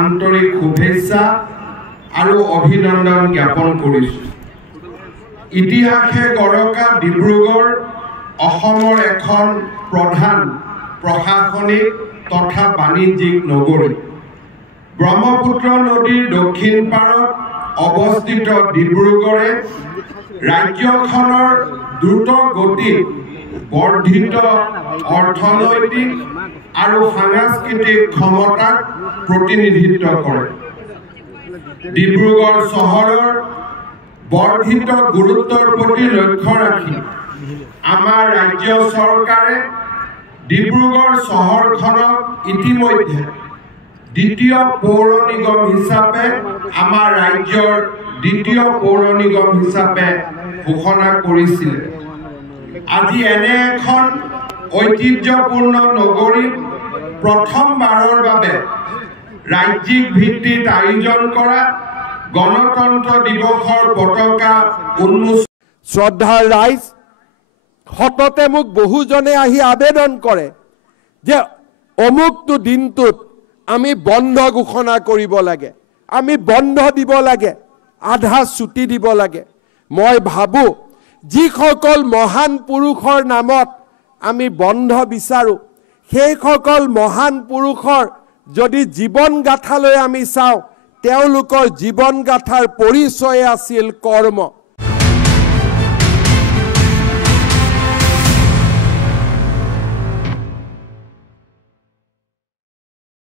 আন্তৰিক শুভেচ্ছা আৰু অভিনন্দন জ্ঞাপন কৰিছো। ইতিহাসে গৰকা ডিব্ৰুগড় অসমৰ এখন প্ৰধান প্ৰশাসনিক তথা বাণিজ্যিক নগৰী। ব্ৰহ্মপুত্ৰ নদীৰ দক্ষিণ পাৰত অৱস্থিত ডিব্ৰুগড়ে ৰাজ্যখনৰ দ্ৰুত গতিত বৰ্ধিত অৰ্থনৈতিক আৰু সাংস্কৃতিক ক্ষমতাক প্ৰতিনিধিত্ব কৰে। ডিব্ৰুগড় চহৰৰ বৰ্ধিত গুৰুত্বৰ প্ৰতি লক্ষ্য ৰাখি আমাৰ ৰাজ্য চৰকাৰে ডিব্ৰুগড় চহৰখনক ইতিমধ্যে দ্বিতীয় পৌৰ নিগম হিচাপে আমাৰ ৰাজ্যৰ দ্বিতীয় পৌৰ নিগম হিচাপে ঘোষণা কৰিছিল। আজি এনে এখন ঐতিহ্যপূৰ্ণ নগৰীত প্ৰথমবাৰৰ বাবে ৰাজ্যিক ভিত্তিত আয়োজন কৰা গণতন্ত্ৰ দিৱসৰ পতাকা উন্মোচন। শ্ৰদ্ধাৰ ৰাইজ, সততে মোক বহুজনে আহি আবেদন কৰে যে অমুকটো দিনটোত আমি বন্ধ ঘোষণা কৰিব লাগে, আমি বন্ধ দিব লাগে, আধা ছুটি দিব লাগে। মই ভাবো যিসকল মহান পুৰুষৰ নামত আমি বন্ধ বিচাৰো, সেইসকল মহান পুৰুষৰ যদি জীৱন গাথালৈ আমি চাওঁ, তেওঁলোকৰ জীৱন গাথাৰ পৰিচয় আছিল কৰ্ম।